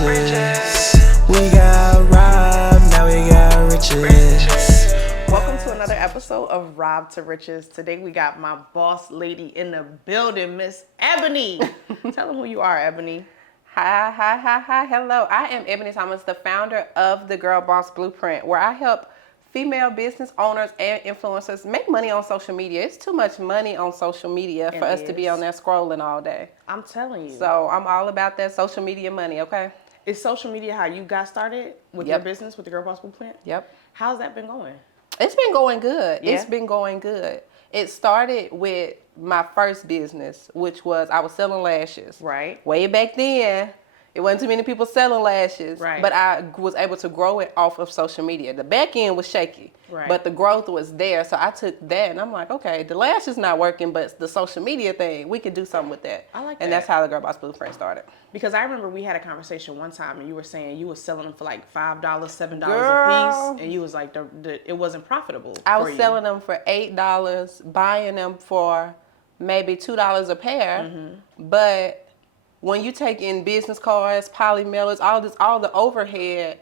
riches. We got robbed, now we got riches. Welcome to another episode of Rob to Riches. Today we got my boss lady in the building, Miss Ebony. Tell them who you are, Ebony. Hi. Hello. I am Ebony Thomas, the founder of the Girl Boss Blueprint, where I help female business owners and influencers make money on social media. It's too much money on social media for us to be on there scrolling all day. I'm telling you. So I'm all about that social media money, okay? Is social media how you got started with your business, with the Girl Boss Blueprint? Yep. How's that been going? It's been going good. Yeah? It's been going good. It started with my first business, which was I was selling lashes. Right. Way back then, it wasn't too many people selling lashes. Right. But I was able to grow it off of social media. The back end was shaky. Right. But the growth was there. So I took that and I'm like, okay, the lash is not working, but the social media thing, we could do something with that. I like and that. that's how the Girl Boss Blueprint started. Because I remember we had a conversation one time and you were saying you were selling them for like $5, $7 Girl. a piece. And you was like, it wasn't profitable. I was selling them for $8, buying them for maybe $2 a pair. Mm-hmm. But when you take in business cards, poly mailers, all the overhead,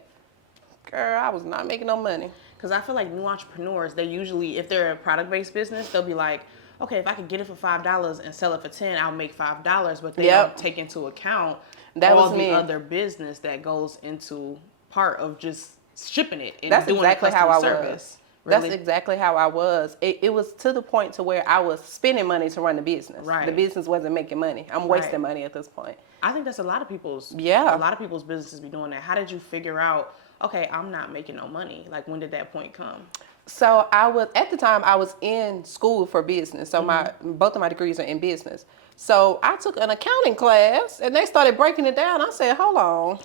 girl, I was not making no money. Because I feel like new entrepreneurs, they usually, if they're a product-based business, they'll be like, okay, if I could get it for $5 and sell it for $10, I'll make $5. But they don't take into account all the other business that goes into part of just shipping it and doing exactly how I was. Really? That's exactly how I was. It was to the point to where I was spending money to run the business. Right. The business wasn't making money. I'm wasting money at this point. I think that's a lot of people's. Yeah. A lot of people's businesses be doing that. How did you figure out? Okay, I'm not making no money. Like, when did that point come? So at the time I was in school for business. So both of my degrees are in business. So I took an accounting class and they started breaking it down. I said, hold on.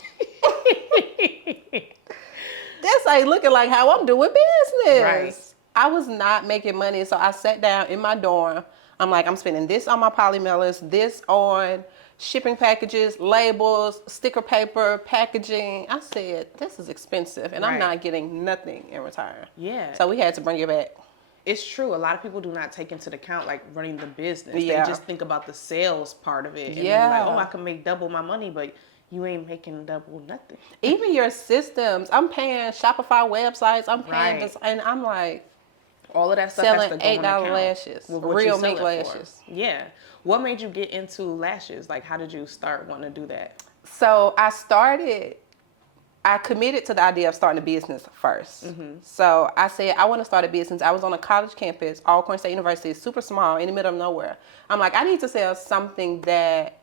This ain't looking like how I'm doing business. Right. I was not making money. So I sat down in my dorm. I'm like, I'm spending this on my poly mailers, this on shipping packages, labels, sticker paper, packaging. I said, this is expensive and I'm not getting nothing in return. Yeah. So we had to bring it back. It's true. A lot of people do not take into account like running the business. Yeah. They just think about the sales part of it. And Yeah. they're like, oh, I can make double my money, but you ain't making double nothing. Even your systems, I'm paying Shopify websites, I'm paying this, and I'm like, all of that stuff selling has to go $8 lashes, real mink lashes. Yeah. What made you get into lashes? Like, how did you start wanting to do that? So I committed to the idea of starting a business first. So I said, I want to start a business. I was on a college campus, Alcorn State University, super small, in the middle of nowhere. I'm like, I need to sell something that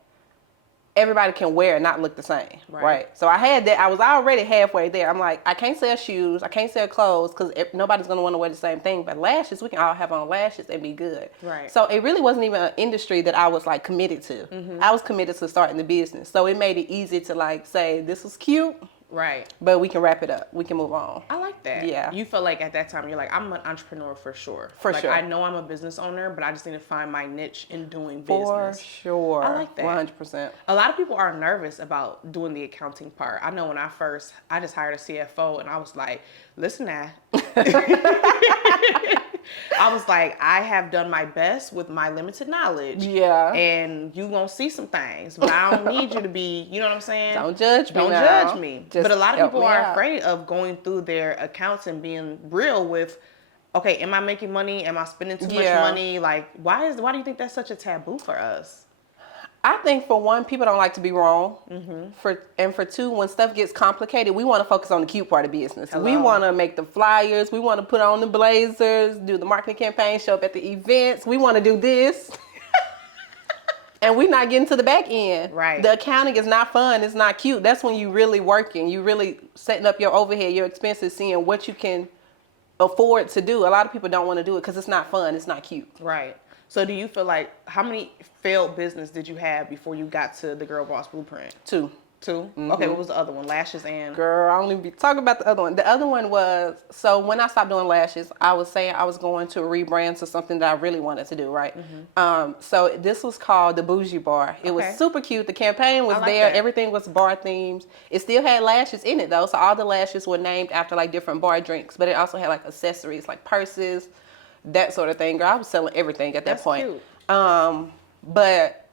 everybody can wear and not look the same, right? So I had that. I was already halfway there. I'm like, I can't sell shoes. I can't sell clothes because nobody's going to want to wear the same thing. But lashes, we can all have on lashes and be good. Right. So it really wasn't even an industry that I was like committed to. I was committed to starting the business. So it made it easy to like say, this is cute. Right. But we can wrap it up. We can move on. I like that. Yeah. You felt like at that time, you're like, I'm an entrepreneur for sure. For like, sure. I know I'm a business owner, but I just need to find my niche in doing For business. sure. I like that. 100%. A lot of people are nervous about doing the accounting part. I know when I just hired a CFO and I was like, listen now. I was like, I have done my best with my limited knowledge. Yeah. And you gonna see some things, but I don't need you to be, you know what I'm saying? Don't judge me. Don't now. judge me. Just but a lot of help people me are out. afraid of going through their accounts and being real with, okay, am I making money? Am I spending too much money? Like, why do you think that's such a taboo for us? I think for one, people don't like to be wrong. For two, when stuff gets complicated, we want to focus on the cute part of business. We want to make the flyers. We want to put on the blazers, do the marketing campaign, show up at the events. We want to do this. And we're not getting to the back end. Right. The accounting is not fun. It's not cute. That's when you really working. You really setting up your overhead, your expenses, seeing what you can afford to do. A lot of people don't want to do it because it's not fun. It's not cute. Right. So do you feel like, how many failed business did you have before you got to the Girl Boss Blueprint? 2. Okay, what was the other one? Lashes and? Girl, I don't even be talking about the other one. The other one was, so when I stopped doing lashes, I was saying I was going to rebrand to something that I really wanted to do, right? So this was called the Bougie Bar. It was super cute. The campaign was there. Everything was bar themes. It still had lashes in it though. So all the lashes were named after like different bar drinks, but it also had like accessories like purses, that sort of thing. Girl, I was selling everything at that point. Cute. But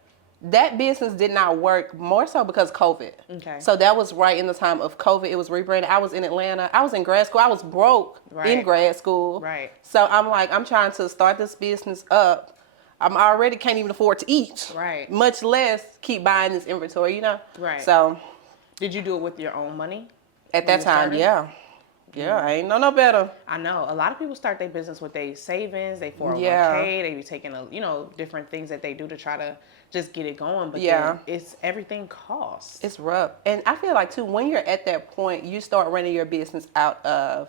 that business did not work more so because COVID. Okay. So that was right in the time of COVID. It was rebranded. I was in Atlanta. I was in grad school. I was broke in grad school. Right. So I'm like, I'm trying to start this business up. I already can't even afford to eat. Right. Much less keep buying this inventory, you know? Right. So. Did you do it with your own money? At that time, yeah. Yeah, I ain't know no better. I know. A lot of people start their business with their savings, they 401k, they be taking, different things that they do to try to just get it going. But then everything costs. It's rough. And I feel like, too, when you're at that point, you start running your business out of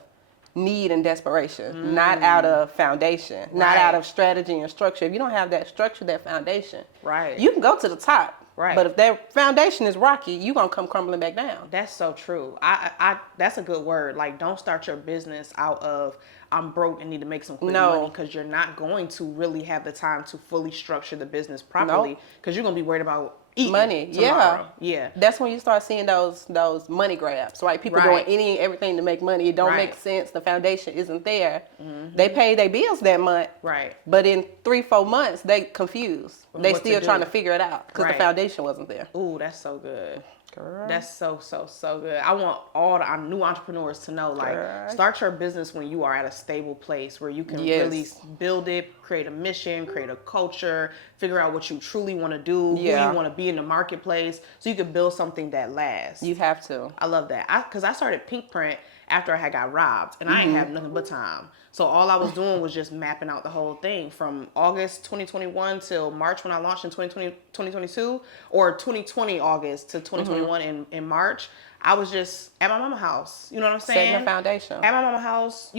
need and desperation, not out of foundation, not out of strategy and structure. If you don't have that structure, that foundation, you can go to the top. Right. But if that foundation is rocky, you're going to come crumbling back down. That's so true. I that's a good word. Like, don't start your business out of, I'm broke and need to make some quick money, because you're not going to really have the time to fully structure the business properly, because you're going to be worried about eating money tomorrow. Yeah. That's when you start seeing those money grabs, right? People doing everything to make money. It don't make sense. The foundation isn't there. They pay their bills that month. Right. But in 3-4 months, they confused. They still trying to figure it out because the foundation wasn't there. Ooh, that's so good. Girl. That's so good. I want all the new entrepreneurs to know, like, start your business when you are at a stable place where you can really build it, create a mission, create a culture, figure out what you truly want to do, who you want to be in the marketplace, so you can build something that lasts. You have to. I love that. Because I started Pink Print after I had got robbed, and I ain't have nothing but time. So all I was doing was just mapping out the whole thing from August 2021 till March when I launched in 2022, or 2020 August to 2021 in March. I was just at my mama's house. You know what I'm saying? Setting a foundation. At my mama's house,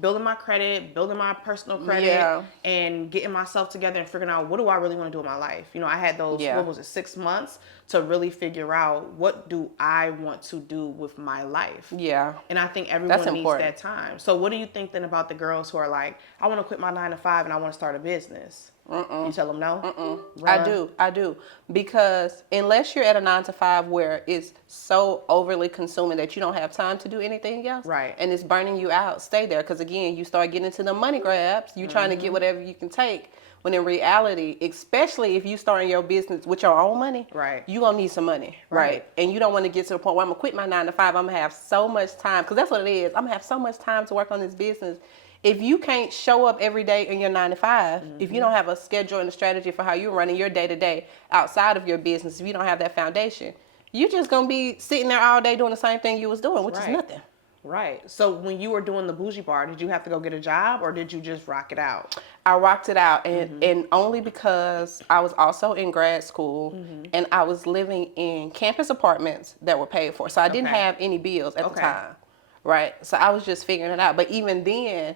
building my credit, building my personal credit, and getting myself together and figuring out, what do I really want to do in my life? I had those, 6 months to really figure out, what do I want to do with my life? Yeah. And I think everyone needs that time. So what do you think then about the girls who are like, I want to quit my 9-to-5 and I want to start a business? You tell them no? I do. Because unless you're at a 9-to-5 where it's so overly consuming that you don't have time to do anything else, and it's burning you out, stay there. Because again, you start getting into the money grabs. You trying to get whatever you can take. When in reality, especially if you starting your business with your own money, you're going to need some money, right? And you don't want to get to the point where I'm going to quit my 9-to-5. I'm going to have so much time, because that's what it is. I'm going to have so much time to work on this business. If you can't show up every day in your 9-to-5, if you don't have a schedule and a strategy for how you're running your day-to-day outside of your business, if you don't have that foundation, you're just going to be sitting there all day doing the same thing you was doing, which is nothing. Right. So when you were doing the bougie bar, did you have to go get a job, or did you just rock it out? I rocked it out, and only because I was also in grad school, and I was living in campus apartments that were paid for. So I didn't have any bills at the time, right? So I was just figuring it out. But even then,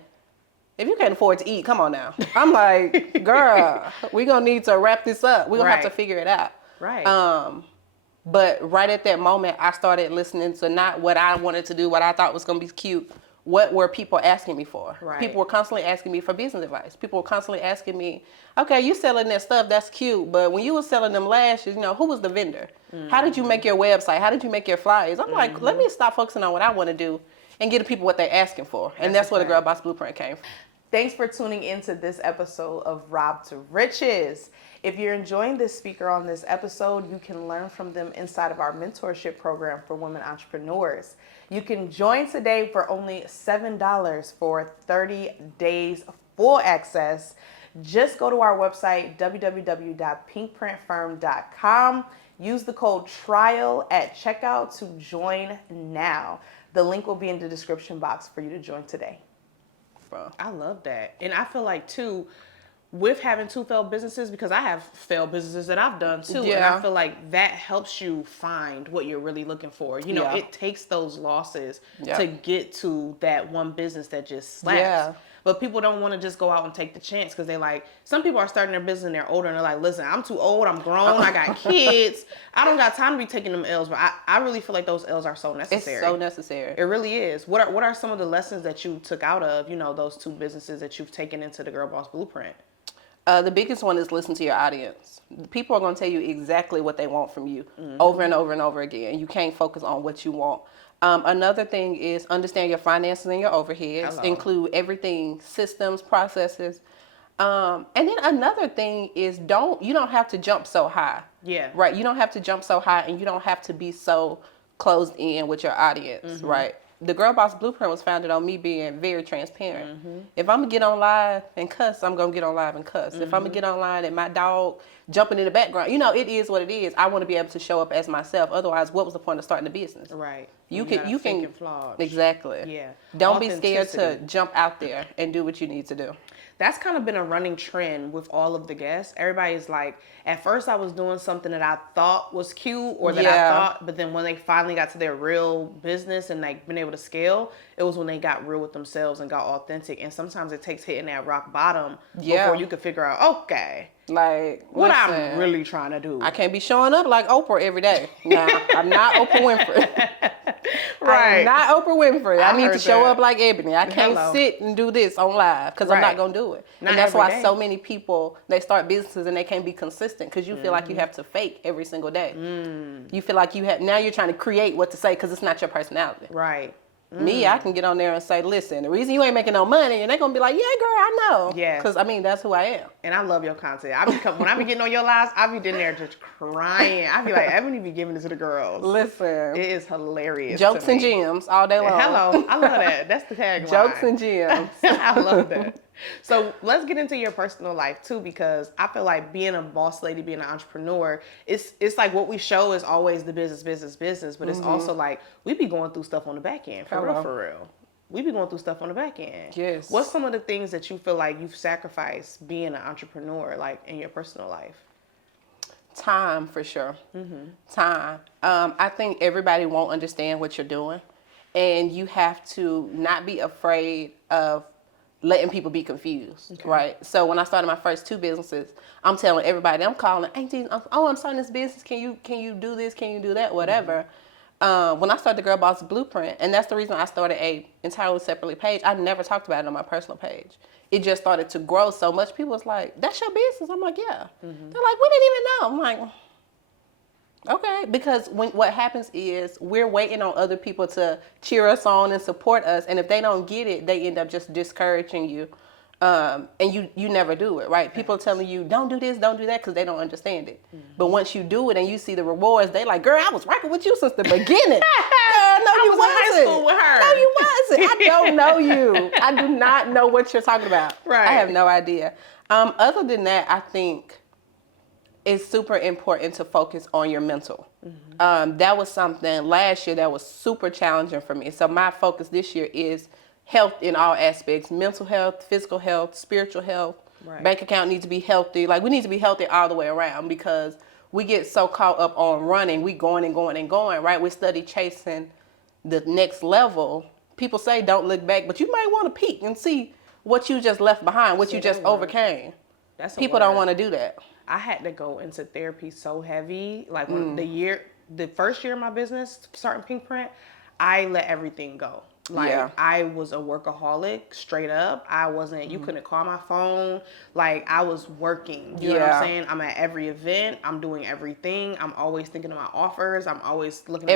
if you can't afford to eat, come on now. I'm like, girl, we're going to need to wrap this up. We're going to have to figure it out. Right. But right at that moment, I started listening to not what I wanted to do, what I thought was going to be cute. What were people asking me for? Right. People were constantly asking me for business advice. People were constantly asking me, okay, you selling that stuff, that's cute. But when you were selling them lashes, who was the vendor? How did you make your website? How did you make your flyers? I'm like, let me stop focusing on what I want to do and give the people what they're asking for. And that's where the Girl Boss Blueprint came from. Thanks for tuning into this episode of Rob to Riches. If you're enjoying this speaker on this episode, you can learn from them inside of our mentorship program for women entrepreneurs. You can join today for only $7 for 30 days full access. Just go to our website, www.pinkprintfirm.com. Use the code TRIAL at checkout to join now. The link will be in the description box for you to join today. I love that. And I feel like, too, with having two failed businesses, because I have failed businesses that I've done, too. And I feel like that helps you find what you're really looking for. It takes those losses to get to that one business that just slaps. Yeah. But people don't want to just go out and take the chance, because they like, some people are starting their business and they're older and they're like, listen, I'm too old, I'm grown, I got kids, I don't got time to be taking them L's. But I really feel like those L's are so necessary. It's so necessary. It really is. What are some of the lessons that you took out of, those two businesses that you've taken into the Girl Boss Blueprint? The biggest one is listen to your audience. People are going to tell you exactly what they want from you over and over and over again. You can't focus on what you want. Another thing is understand your finances and your overheads. Include everything, systems, processes. And then another thing is you don't have to jump so high. Yeah. Right. You don't have to jump so high, and you don't have to be so closed in with your audience. Right. The Girl Boss Blueprint was founded on me being very transparent. If I'm gonna get on live and cuss, I'm gonna get on live and cuss. If I'm gonna get online and my dog jumping in the background, it is what it is. I want to be able to show up as myself. Otherwise, what was the point of starting a business? Right. You can flawed. Exactly. Yeah. Don't be scared to jump out there and do what you need to do. That's kind of been a running trend with all of the guests. Everybody's like, at first I was doing something that I thought was cute or that I thought, but then when they finally got to their real business and like been able to scale, it was when they got real with themselves and got authentic. And sometimes it takes hitting that rock bottom before you can figure out, okay, like what I'm really trying to do. I can't be showing up like Oprah every day. No, I'm not Oprah Winfrey. Right. I'm not Oprah Winfrey. I need to show up like Ebony. I can't sit and do this on live because I'm not going to do it. And that's why so many people, they start businesses and they can't be consistent because you feel like you have to fake every single day. You feel like now you're trying to create what to say because it's not your personality. Right. Me, I can get on there and say, listen, the reason you ain't making no money, and they're going to be like, yeah, girl, I know. Yeah. Because, that's who I am. And I love your content. When I be getting on your lives, I be in there just crying. I be like, Ebony be giving this to the girls. Listen. It is hilarious. Jokes and gems all day long. Hello. I love that. That's the tagline. Jokes and gems. I love that. So let's get into your personal life too, because I feel like being a boss lady, being an entrepreneur, it's like what we show is always the business, but it's also like we be going through stuff on the back end, for real. We be going through stuff on the back end. Yes. What's some of the things that you feel like you've sacrificed being an entrepreneur, like in your personal life? Time, for sure. Time. I think everybody won't understand what you're doing, and you have to not be afraid of letting people be confused, right? So when I started my first 2 businesses, I'm telling everybody, I'm calling, aunties, I'm starting this business. Can you do this? Can you do that? Whatever. When I started the Girl Boss Blueprint, and that's the reason I started a entirely separately page, I never talked about it on my personal page. It just started to grow so much. People was like, that's your business? I'm like, yeah. They're like, we didn't even know. I'm like, okay, because what happens is we're waiting on other people to cheer us on and support us, and if they don't get it, they end up just discouraging you, and you never do it, right? People are telling you, don't do this, don't do that, because they don't understand it. But once you do it and you see the rewards, they like, girl, I was rocking with you since the beginning. Girl, no, you wasn't. I was in high school with her. No, you wasn't. I don't know you. I do not know what you're talking about. Right. I have no idea. Other than that, I think it's super important to focus on your mental. That was something last year that was super challenging for me. So my focus this year is health in all aspects: mental health, physical health, spiritual health. Right. Bank account needs to be healthy. Like, we need to be healthy all the way around, because we get so caught up on running. We going and going and going, right? We study chasing the next level. People say don't look back, but you might want to peek and see what you just left behind, what you just overcame. People don't want to do that. I had to go into therapy so heavy. Like when the first year of my business, starting Pink Print, I let everything go. Like I was a workaholic, straight up. I wasn't, you couldn't call my phone. Like, I was working, you know what I'm saying? I'm at every event. I'm doing everything. I'm always thinking of my offers. I'm always looking at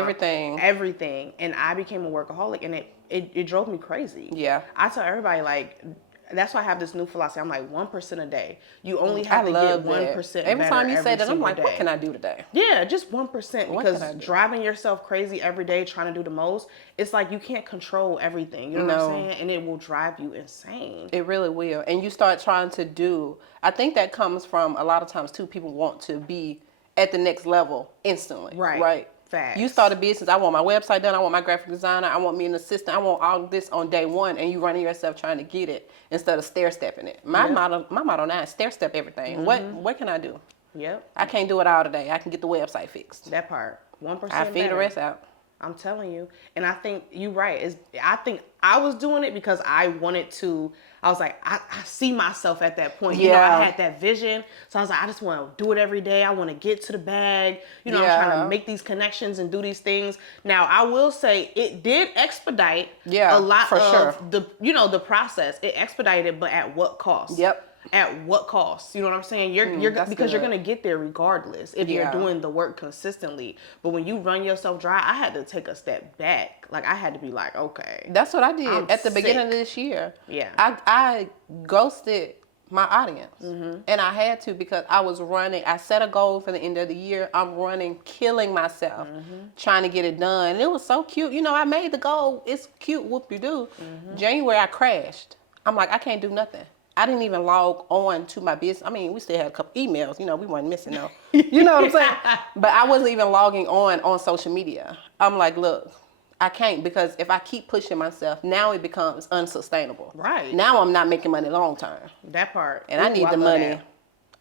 everything. And I became a workaholic, and it drove me crazy. Yeah. I tell everybody, like, that's why I have this new philosophy. I'm like, 1% a day. You only have to get 1% every better time you say that, I'm like, day. what can I do today? Yeah, just 1%. Because driving yourself crazy every day, trying to do the most, it's like you can't control everything. You know what I'm saying? And it will drive you insane. It really will. And you start trying to do, I think that comes from a lot of times too, people want to be at the next level instantly. Right. Facts. You start a business, I want my website done, I want my graphic designer, I want me an assistant, I want all of this on day one, and you running yourself trying to get it instead of stair-stepping it. My motto now is stair-step everything. What can I do? Yep. I can't do it all today. I can get the website fixed. That part. 1% I figure the rest out. I'm telling you. And I think you're right. I think I was doing it because I wanted to. I was like, I see myself at that point. You know, I had that vision. So I was like, I just want to do it every day. I want to get to the bag. You know, I'm trying to make these connections and do these things. Now, I will say it did expedite a lot of the process. It expedited, but at what cost? Yep. At what cost? You know what I'm saying? You're because you're gonna get there regardless if you're doing the work consistently. But when you run yourself dry, I had to take a step back. Like, I had to be like, okay. That's what I did at the beginning of this year. Yeah. I ghosted my audience. And I had to, because I was running. I set a goal for the end of the year. I'm running, killing myself, trying to get it done. And it was so cute. You know, I made the goal. It's cute, whoop-de-doo. January, I crashed. I'm like, I can't do nothing. I didn't even log on to my business. I mean, we still had a couple emails. You know, we weren't missing no. You know what I'm saying? But I wasn't even logging on social media. I'm like, look, I can't, because if I keep pushing myself, now it becomes unsustainable. Right. Now I'm not making money long term. That part. And I need the money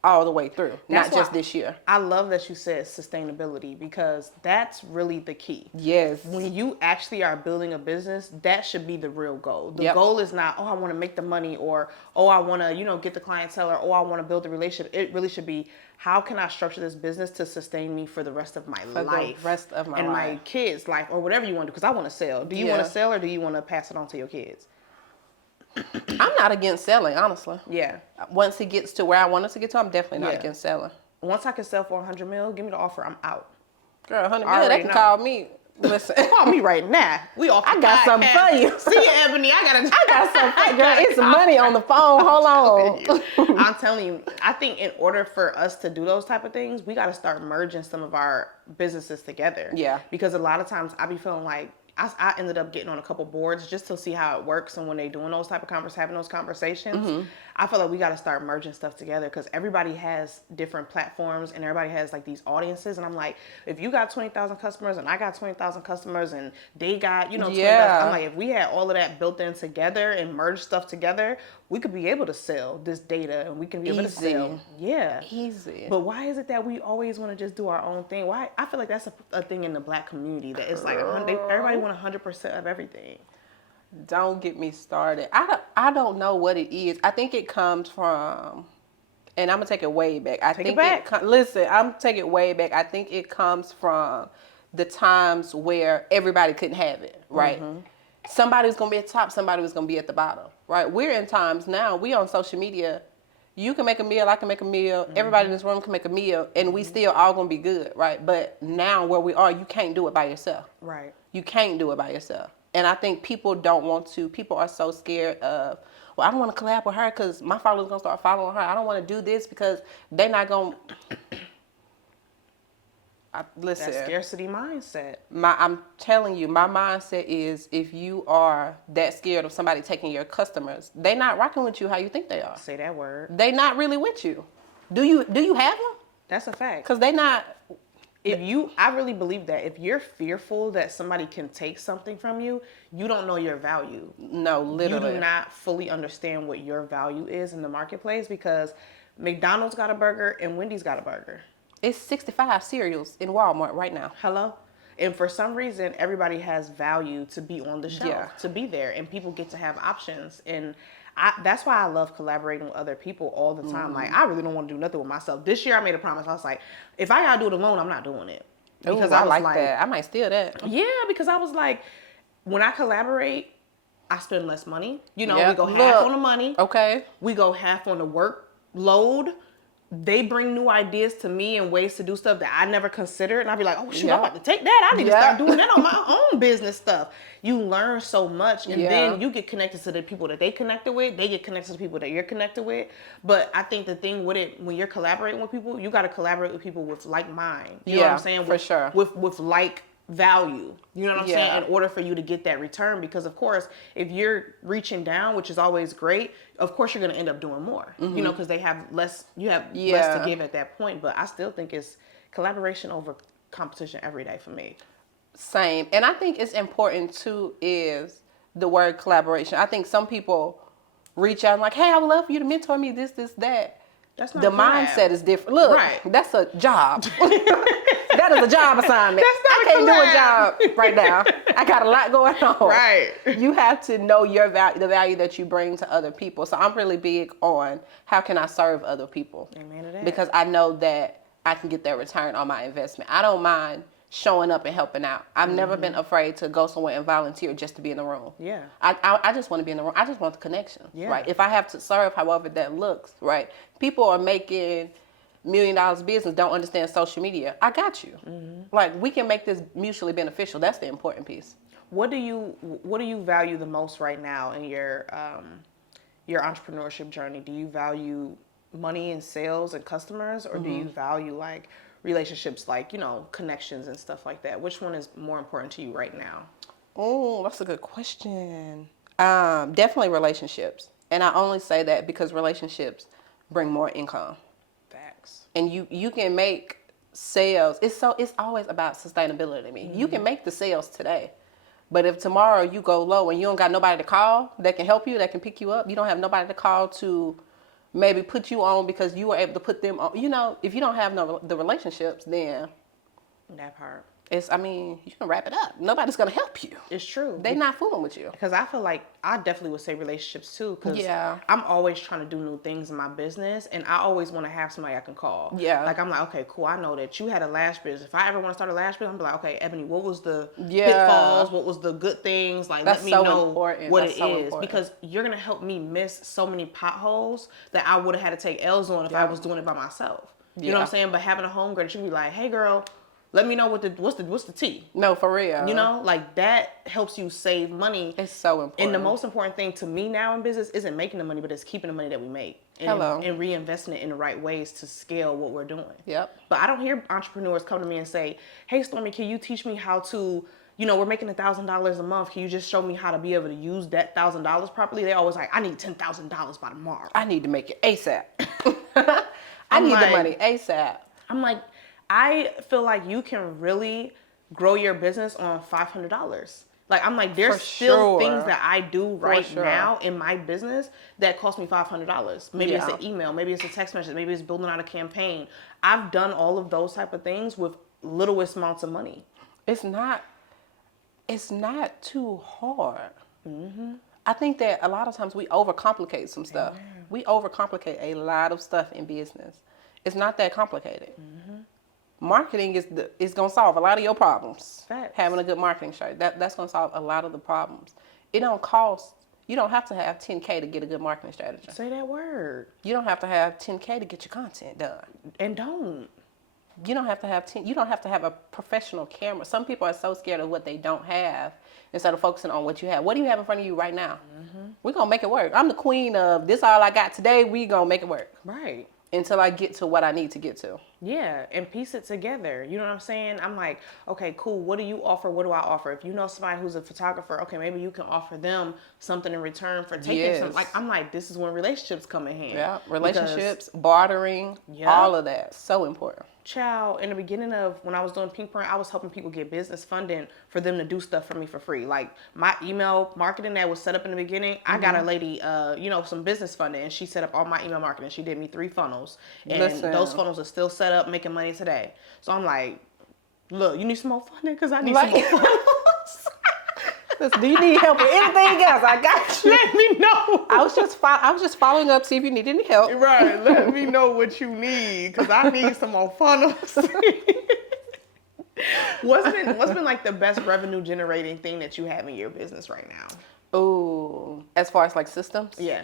all the way through, not just this year. I love that you said sustainability, because that's really the key. Yes. When you actually are building a business, that should be the real goal. The goal is not, oh, I want to make the money, or, oh, I want to, you know, get the clientele, or, oh, I want to build the relationship. It really should be, how can I structure this business to sustain me for the rest of my life? The rest of my and life. my kids' life, or whatever you want to do, because I want to sell. Do you want to sell, or do you want to pass it on to your kids? I'm not against selling, honestly. Yeah. Once it gets to where I want it to get to, I'm definitely not against selling. Once I can sell for 100 mil, give me the offer, I'm out. Girl, 100 mil, they can call me. Listen. Call me right now. I got something for you. See you, Ebony. I got something for you, girl. It's money on the phone. Hold on. I'm telling you, I think in order for us to do those type of things, we got to start merging some of our businesses together. Yeah. Because a lot of times I be feeling like, I ended up getting on a couple boards just to see how it works, and when they doing those type of having those conversations, I feel like we got to start merging stuff together, because everybody has different platforms and everybody has like these audiences, and I'm like, if you got 20,000 customers and I got 20,000 customers and they got, you know, 20,000, I'm like, if we had all of that built in together and merged stuff together, we could be able to sell this data, and we can be able to sell. Yeah. Easy. But why is it that we always want to just do our own thing? Why? I feel like that's a thing in the Black community, that it's like everybody want 100% of everything. Don't get me started. I don't know what it is. I think it comes from, and I'm gonna take it way back. I'm taking it way back. I think it comes from the times where everybody couldn't have it, right? Somebody was gonna be at the top, somebody was gonna be at the bottom, right? We're in times now, we on social media, you can make a meal, I can make a meal, everybody in this room can make a meal, and we still all gonna be good, right? But now where we are, you can't do it by yourself. Right. You can't do it by yourself. And I think people don't want to, people are so scared of, well, I don't want to collab with her because my followers going to start following her. I don't want to do this because they're not going to. Listen. That scarcity mindset. I'm telling you, my mindset is, if you are that scared of somebody taking your customers, they're not rocking with you how you think they are. Say that word. They're not really with you. Do you have them? That's a fact. Because they're not. I really believe that if you're fearful that somebody can take something from you, you don't know your value. No, literally. You do not fully understand what your value is in the marketplace, because McDonald's got a burger and Wendy's got a burger. It's 65 cereals in Walmart right now. Hello? And for some reason, everybody has value to be on the shelf, to be there, and people get to have options. And that's why I love collaborating with other people all the time. Like, I really don't want to do nothing with myself. This year I made a promise. I was like, if I gotta do it alone, I'm not doing it. Because I like that. I might steal that. Yeah, because I was like, when I collaborate, I spend less money. You know, we go half on the money. Okay. We go half on the workload. They bring new ideas to me and ways to do stuff that I never considered. And I'd be like, oh, shoot, I'm about to take that. I need to start doing that on my own business stuff. You learn so much. And then you get connected to the people that they connected with. They get connected to the people that you're connected with. But I think the thing with it, when you're collaborating with people, you got to collaborate with people with like mind. You know what I'm saying? For sure. With like value. You know what I'm saying? In order for you to get that return. Because, of course, if you're reaching down, which is always great, of course you're going to end up doing more. You know, because they have less, you have less to give at that point. But I still think it's collaboration over competition every day for me. Same. And I think it's important, too, is the word collaboration. I think some people reach out and like, hey, I would love for you to mentor me, this, that. That's not the mindset is different. Look, that's a job. That is a job assignment. I can't do a job right now. I got a lot going on. Right. You have to know your value, the value that you bring to other people. So I'm really big on how can I serve other people. Amen to that. Because I know that I can get that return on my investment. I don't mind showing up and helping out. I've never been afraid to go somewhere and volunteer just to be in the room. Yeah. I just want to be in the room. I just want the connection. Yeah. Right. If I have to serve, however that looks, right? People are making $1 million business, don't understand social media. I got you. Like, we can make this mutually beneficial. That's the important piece. What do you value the most right now in your entrepreneurship journey? Do you value money and sales and customers, or do you value like relationships, like, you know, connections and stuff like that? Which one is more important to you right now? Oh, that's a good question. Definitely relationships. And I only say that because relationships bring more income. Facts. And you can make sales. It's always about sustainability to me. You can make the sales today. But if tomorrow you go low and you don't got nobody to call that can help you, that can pick you up, you don't have nobody to call to maybe put you on because you were able to put them on. You know, if you don't have the relationships, then that part. You can wrap it up. Nobody's going to help you. It's true. They're not fooling with you. Because I feel like I definitely would say relationships too. Because I'm always trying to do new things in my business. And I always want to have somebody I can call. Yeah. Like, I'm like, okay, cool. I know that you had a lash business. If I ever want to start a lash business, I'm like, okay, Ebony, what was the pitfalls? What was the good things? Like, let me know what it is. Because you're going to help me miss so many potholes that I would have had to take L's on if I was doing it by myself. You know what I'm saying? But having a homegirl that you be like, hey, girl, let me know what's the tea. No, for real. You know, like, that helps you save money. It's so important. And the most important thing to me now in business isn't making the money, but it's keeping the money that we make. And reinvesting it in the right ways to scale what we're doing. Yep. But I don't hear entrepreneurs come to me and say, hey, Stormi, can you teach me how to, you know, we're making $1,000 a month. Can you just show me how to be able to use that $1,000 properly? They always like, I need $10,000 by tomorrow. I need to make it ASAP. I need the money ASAP. I'm like, I feel like you can really grow your business on $500. Like, I'm like, there's still things that I do right now in my business that cost me $500. Maybe it's an email, maybe it's a text message, maybe it's building out a campaign. I've done all of those type of things with littlest amounts of money. It's not too hard. Mm-hmm. I think that a lot of times we overcomplicate some stuff. Amen. We overcomplicate a lot of stuff in business. It's not that complicated. Mm-hmm. Marketing is gonna solve a lot of your problems. Facts. Having a good marketing strategy, that's gonna solve a lot of the problems. It don't cost. You don't have to have $10K to get a good marketing strategy. Say that word. You don't have to have $10K to get your content done. And don't. You don't have to have You don't have to have a professional camera. Some people are so scared of what they don't have instead of focusing on what you have. What do you have in front of you right now? Mm-hmm. We're gonna make it work. I'm the queen of this. All I got today. We gonna make it work. Right. Until I get to what I need to get to. Yeah, and piece it together. You know what I'm saying? I'm like, okay, cool. What do you offer? What do I offer? If you know somebody who's a photographer, okay, maybe you can offer them something in return for taking some. Like, I'm like, this is when relationships come in hand. Yeah, relationships, bartering, all of that. So important. Child, in the beginning of when I was doing Pink Print, I was helping people get business funding for them to do stuff for me for free. Like, my email marketing that was set up in the beginning, mm-hmm. I got a lady, some business funding, and she set up all my email marketing. She did me 3 funnels, and those funnels are still set up, making money today. So I'm like, look, you need some more funding? Because I need some more funnels. Listen, do you need help with anything else? I got you. Let me know. I was just following up, see if you need any help. Right. Let me know what you need, because I need some more funnels. What's been like the best revenue generating thing that you have in your business right now? Ooh, as far as like systems? Yeah.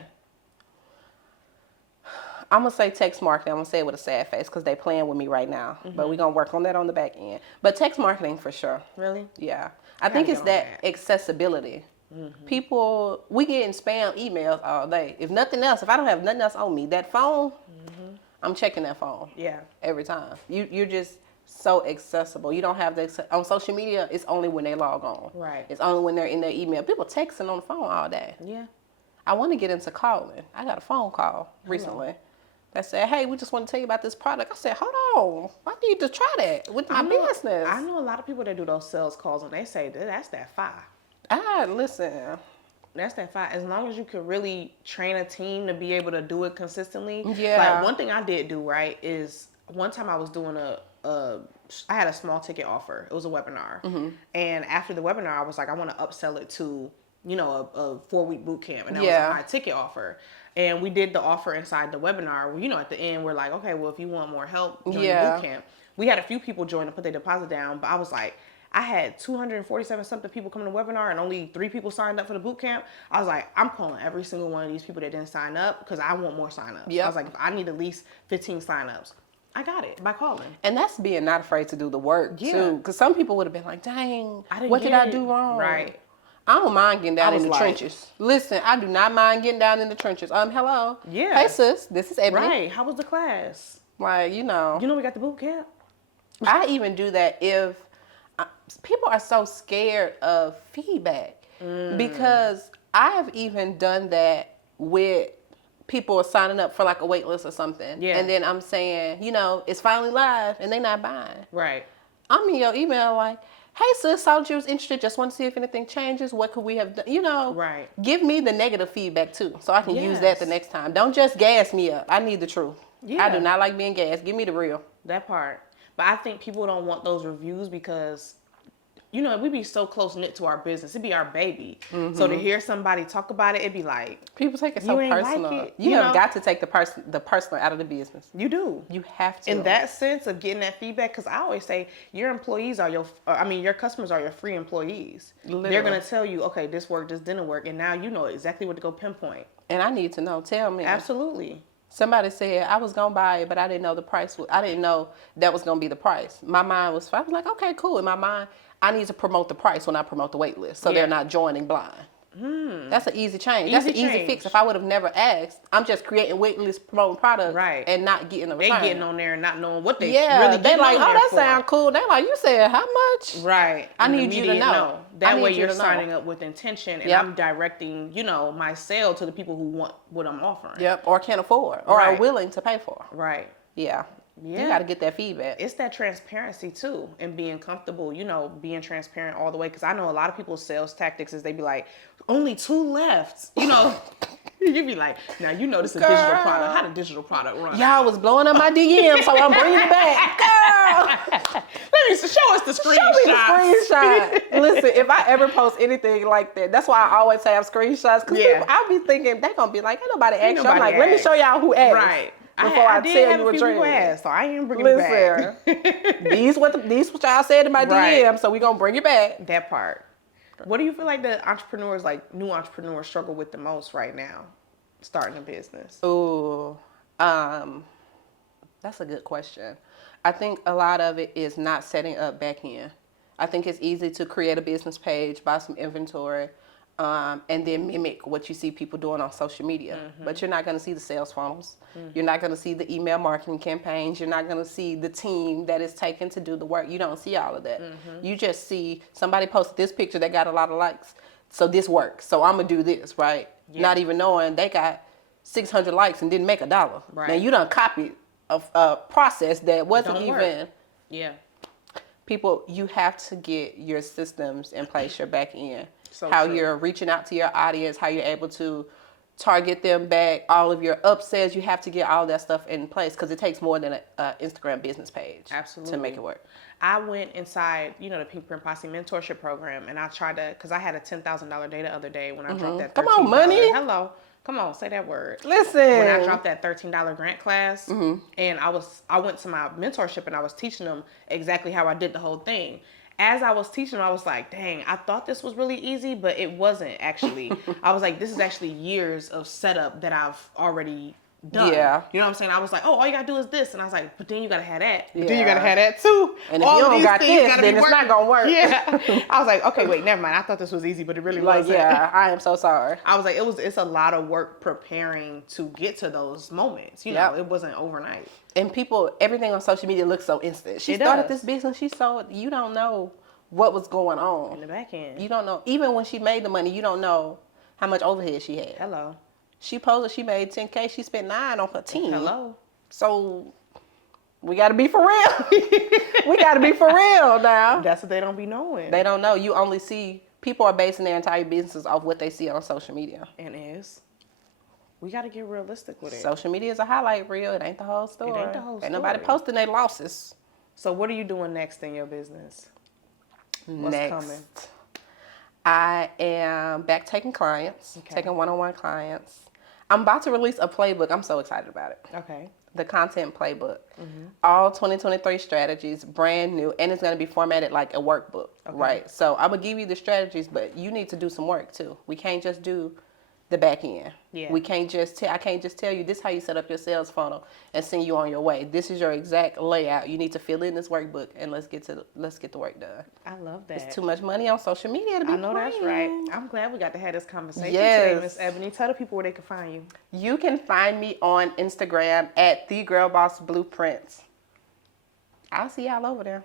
I'm going to say text marketing. I'm going to say it with a sad face because they playing with me right now. Mm-hmm. But we're going to work on that on the back end. But text marketing for sure. Really? Yeah. I think it's that accessibility. Mm-hmm. People, we getting spam emails all day. If nothing else, if I don't have nothing else on me, that phone, mm-hmm. I'm checking that phone. Yeah. Every time. You're just so accessible. You don't have on social media, it's only when they log on. Right. It's only when they're in their email. People texting on the phone all day. Yeah. I want to get into calling. I got a phone call recently. That said, hey, we just want to tell you about this product. I said, hold on. I need to try that with my business. I know a lot of people that do those sales calls, and they say, that's that fire. Listen. That's that fire. As long as you can really train a team to be able to do it consistently. Yeah. Like, one thing I did do, right, is one time I was doing I had a small ticket offer. It was a webinar. Mm-hmm. And after the webinar, I was like, I want to upsell it to, a 4-week boot camp. And that was a high ticket offer. And we did the offer inside the webinar. At the end, we're like, okay, well, if you want more help, join the boot camp. We had a few people join and put their deposit down, but I was like, I had 247 something people come to the webinar and only 3 people signed up for the boot camp. I was like, I'm calling every single one of these people that didn't sign up because I want more signups. Yep. I was like, if I need at least 15 signups, I got it by calling. And that's being not afraid to do the work too. Because some people would have been like, dang, what did I do wrong? Right. I don't mind getting down in the trenches. Listen, I do not mind getting down in the trenches. Hello. Yeah. Hey, sis, this is Ebony. Right. How was the class? Like, we got the boot camp. I even do that if people are so scared of feedback because I have even done that with people signing up for like a wait list or something. Yeah. And then I'm saying, it's finally live and they not buying. Right. I'm in your email like, hey sis, saw that you was interested, just want to see if anything changes. What could we have done? Right. Give me the negative feedback too so I can use that the next time. Don't just gas me up. I need the truth. Yeah. I do not like being gassed. Give me the real. That part. But I think people don't want those reviews because, we be so close knit to our business. It'd be our baby. Mm-hmm. So to hear somebody talk about it, it'd be like, people take it so personal. Like it, you have got to take the personal out of the business. You do. You have to. In that sense of getting that feedback, because I always say your employees are your customers are your free employees. Literally. They're gonna tell you, okay, this worked, this didn't work, and now you know exactly what to go pinpoint. And I need to know. Tell me. Absolutely. Somebody said I was gonna buy it, but I didn't know the price. I didn't know that was gonna be the price. My mind was. I was like, okay, cool. In my mind, I need to promote the price when I promote the wait list, so they're not joining blind. That's an easy change. That's an easy fix. If I would have never asked, I'm just creating wait list, promoting products, and not getting a return. They getting on there and not knowing what they really they like, oh, that sound cool. They like, you said how much? Right. I need you to know. That way you're signing up with intention, and I'm directing, my sale to the people who want what I'm offering. Yep. Or can't afford, or are willing to pay for. Right. Yeah. You got to get that feedback. It's that transparency too, and being comfortable, being transparent all the way. Because I know a lot of people's sales tactics is they be like, only 2 left. You'd be like, now this is a digital product. How the digital product run? Y'all was blowing up my DM, so I'm bringing it back. Girl, show us the screenshot. Show me the screenshot. Listen, if I ever post anything like that, that's why I always have screenshots. Because I'll be thinking they're gonna be like, ain't nobody asked you. I'm like, let me show y'all who asked. Right. Before I tell you a trend. So I ain't bringing it back. these what y'all said in my DM, so we gonna bring it back. That part. What do you feel like the entrepreneurs, like new entrepreneurs, struggle with the most right now, starting a business? Ooh, that's a good question. I think a lot of it is not setting up back end. I think it's easy to create a business page, buy some inventory, and then mimic what you see people doing on social media. Mm-hmm. But you're not going to see the sales funnels. Mm-hmm. You're not going to see the email marketing campaigns. You're not going to see the team that is taken to do the work. You don't see all of that. Mm-hmm. You just see somebody posted this picture that got a lot of likes. So this works. So I'm going to do this, right? Yeah. Not even knowing they got 600 likes and didn't make $1. Right. Now you done copied a process that wasn't even. Work. Yeah. People, you have to get your systems in place, your back end. So how true. You're reaching out to your audience, how you're able to target them back, all of your upsells, you have to get all that stuff in place because it takes more than an Instagram business page. Absolutely. To make it work. I went inside, the Pink Print Posse mentorship program, and I tried to, because I had a $10,000 day the other day when I dropped that $13. Come on, money. Hello. Come on, say that word. Listen. When I dropped that $13 grant class, and I went to my mentorship and I was teaching them exactly how I did the whole thing. As I was teaching them, I was like, dang, I thought this was really easy, but it wasn't actually. I was like, this is actually years of setup that I've already done. Yeah. You know what I'm saying? I was like, oh, all you gotta do is this. And I was like, but then you gotta have that. Yeah. But then you gotta have that too. And if all you don't got this, then it's not gonna work. Yeah. I was like, okay, wait, never mind. I thought this was easy, but it really wasn't. Yeah, I am so sorry. I was like, it's a lot of work preparing to get to those moments. You know, it wasn't overnight. And everything on social media looks so instant. She started this business, you don't know what was going on. In the back end. You don't know. Even when she made the money, you don't know how much overhead she had. Hello. She posted she made $10K. She spent $9 on her team. Hello. So we got to be for real. We got to be for real now. That's what they don't be knowing. They don't know. You only see, people are basing their entire businesses off what they see on social media. We got to get realistic with it. Social media is a highlight reel. It ain't the whole story. It ain't the whole story. Ain't nobody posting their losses. So what are you doing next in your business? What's coming? I am back taking clients, taking one-on-one clients. I'm about to release a playbook. I'm so excited about it. Okay. The content playbook. Mm-hmm. All 2023 strategies, brand new, and it's going to be formatted like a workbook, right? So I'm going to give you the strategies, but you need to do some work too. We can't just do the back end. Yeah. We can't just I can't just tell you this is how you set up your sales funnel and send you on your way. This is your exact layout. You need to fill in this workbook and let's get the work done. I love that. It's too much money on social media to be I know playing. that's right. I'm glad we got to have this conversation Yes. today, Miss Ebony. Tell the people where they can find you. You can find me on Instagram at The Girl Boss Blueprints. I'll see y'all over there.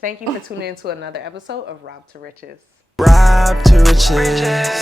Thank you for tuning in to another episode of Rob to Riches. Rob to riches.